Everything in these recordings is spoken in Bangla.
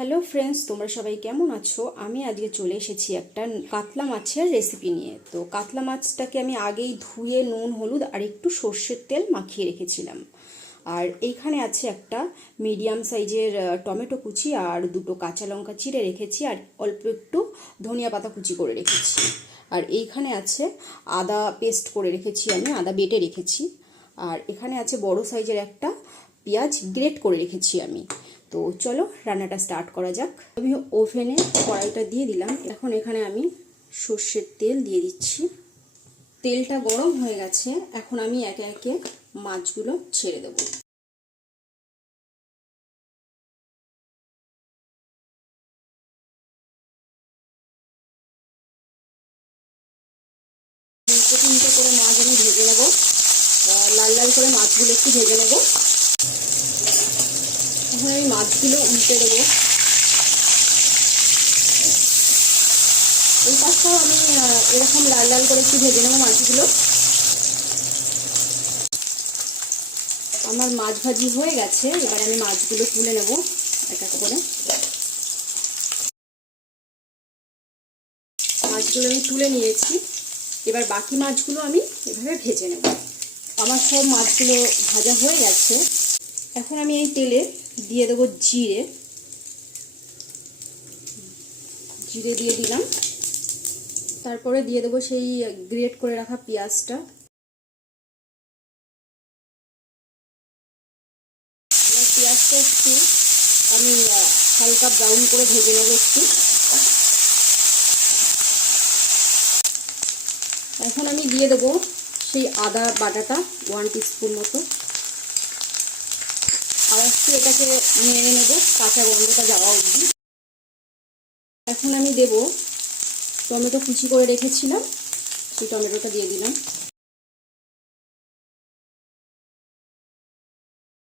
হ্যালো ফ্রেন্ডস, তোমরা সবাই কেমন আছো? আমি আজকে চলে এসেছি একটা কাতলা মাছের রেসিপি নিয়ে। তো কাতলা মাছটাকে আমি আগেই ধুয়ে নুন হলুদ আর একটু সর্ষের তেল মাখিয়ে রেখেছিলাম। আর এইখানে আছে একটা মিডিয়াম সাইজের টমেটো কুচি আর দুটো কাঁচা লঙ্কা চিড়ে রেখেছি, আর অল্প একটু ধনিয়া পাতা কুচি করে রেখেছি। আর এইখানে আছে আদা পেস্ট করে রেখেছি, আমি আদা বেটে রেখেছি। আর এখানে আছে বড় সাইজের একটা পেঁয়াজ গ্রেট করে রেখেছি আমি। তো চলো রান্নাটা স্টার্ট করা যাক। আমি ওভেনে কড়াইটা দিয়ে দিলাম। এখন এখানে আমি সর্ষের তেল দিয়ে দিচ্ছি। তেলটা গরম হয়ে গেছে, এখন আমি একে একে মাছগুলো ছেড়ে দেবো। তিনটে তিনটে করে মাছ আমি ভেজে নেবো, লাল লাল করে মাছগুলো একটু ভেজে নেবো। এখন আমি মাছগুলো উল্টে দেবো। এই পাশটাও আমি এরকম লাল লাল করে একটু ভেজে নেবো মাছগুলো। আমার মাছ ভাজি হয়ে গেছে, এবার আমি মাছগুলো তুলে নেব এক এক করে। মাছগুলো আমি তুলে নিয়েছি, এবার বাকি মাছগুলো আমি এভাবে ভেজে নেব। আমার সব মাছগুলো ভাজা হয়ে গেছে। এখন আমি এই তেলে দিয়ে দেবো জিরে। জিরে দিয়ে দিলাম, তারপরে দিয়ে দেবো সেই গ্রেট করে রাখা পেঁয়াজটা। এবার পেঁয়াজটা একটু আমি হালকা ব্রাউন করে ভেজে নেব একটু। এখন আমি দিয়ে দেবো সেই আদা বাটাটা 1 টিস্পুন মতো। আর একটু এটাকে নেড়ে নেব কাঁচা গন্ধটা যাওয়া অবধি। এখন আমি দেব টমেটো কুচি করে রেখেছিলাম, সেই টমেটোটা দিয়ে দিলাম।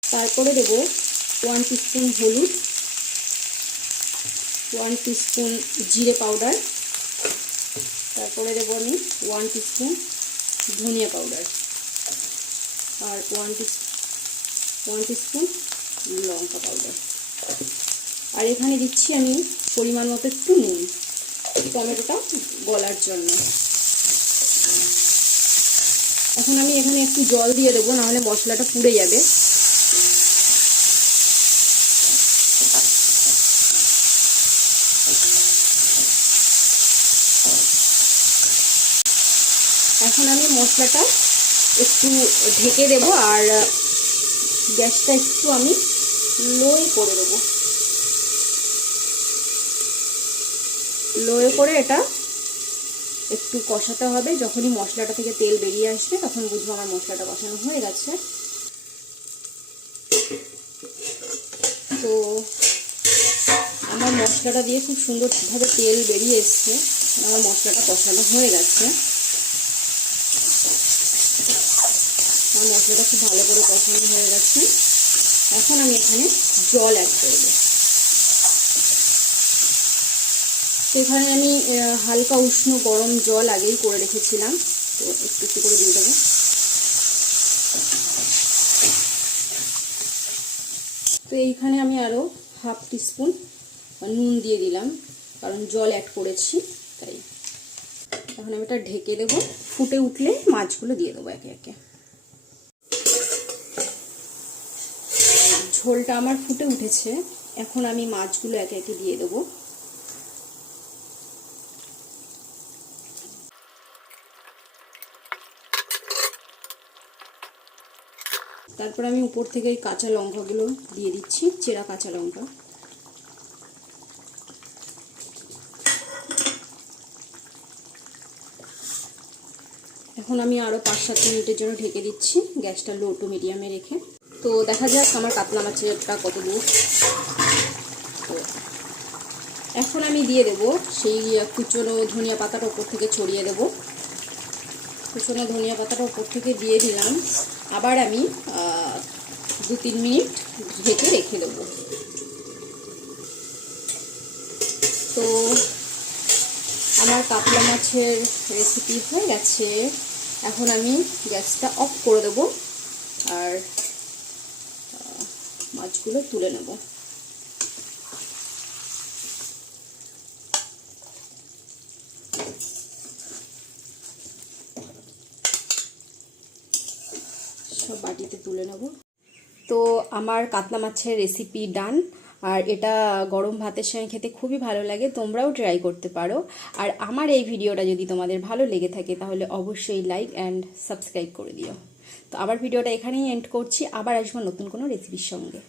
তারপরে দেব 1 টিস্পুন হলুদ, 1 টিস্পুন জিরে পাউডার, তারপরে দেব আমি 1 টিস্পুন ধনিয়া পাউডার আর 1 টিস্পুন লঙ্কা পাউডার। আর এখানে দিচ্ছি আমি পরিমাণ মতো একটু নুন, টমেটোটা গলার জন্য। এখন আমি এখানে একটু জল দিয়ে দেবো, নাহলে মশলাটা পুড়ে যাবে। এখন আমি মশলাটা একটু ঢেকে দেবো আর গ্যাসটা একটু আমি লোয়ে করে দেবো। লোয়ে করে এটা একটু কষাতে হবে। যখনই মশলাটা থেকে তেল বেরিয়ে আসবে তখন বুঝবো আমার মশলাটা কষানো হয়ে গেছে। তো আমার মশলাটা দিয়ে খুব সুন্দরভাবে তেল বেরিয়ে এসছে, আমার মশলাটা কষানো হয়ে গেছে। আমার মশলাটা খুব ভালো করে কষানো হয়ে গেছে। এখন আমি এখানে জল অ্যাড করব। এখানে আমি হালকা উষ্ণ গরম জল আগেই করে রেখেছিলাম, তো একটু একটু করে দিয়ে দেবো। তো এইখানে আমি আরও 1/2 টিস্পুন নুন দিয়ে দিলাম, কারণ জল অ্যাড করেছি তাই। এখন আমি এটা ঢেকে দেবো, ফুটে উঠলে মাছগুলো দিয়ে দেবো একে একে। ঝোলটা আমার ফুটে উঠেছে, এখন আমি মাছগুলো একে একে দিয়ে দেবো। তারপর আমি উপর থেকে এই কাঁচা লঙ্কাগুলো দিয়ে দিচ্ছি, চেরা কাঁচা লঙ্কা। এখন আমি আরও 5-7 মিনিটের জন্য ঢেকে দিচ্ছি, গ্যাসটা লো টু মিডিয়ামে রেখে। তো দেখা যাক আমার কাতলা মাছেরটা কত দূর। তো এখন আমি দিয়ে দেব সেই কুচনো ধনিয়া পাতাটা উপর থেকে ছড়িয়ে দেব। কুচনো ধনিয়া পাতাটা উপর থেকে দিয়ে দিলাম। আবার আমি 2-3 মিনিট ঢেকে রেখে দেব। তো আমার কাতলা মাছের রেসিপি হয়ে গেছে। এখন আমি গ্যাসটা অফ করে দেব আর মাছগুলো তুলে নেব। সব বাটিতে তুলে নেব। তো আমার কাতলা মাছের রেসিপি ডান। আর এটা গরম ভাতের সঙ্গে খেতে খুবই ভালো লাগে, তোমরাও ট্রাই করতে পারো। আর আমার এই ভিডিওটা যদি তোমাদের ভালো লেগে থাকে তাহলে অবশ্যই লাইক অ্যান্ড সাবস্ক্রাইব করে দিও। তো আবার ভিডিওটা এখানেই এন্ড করছি, আবার আসবো নতুন কোনো রেসিপির সঙ্গে।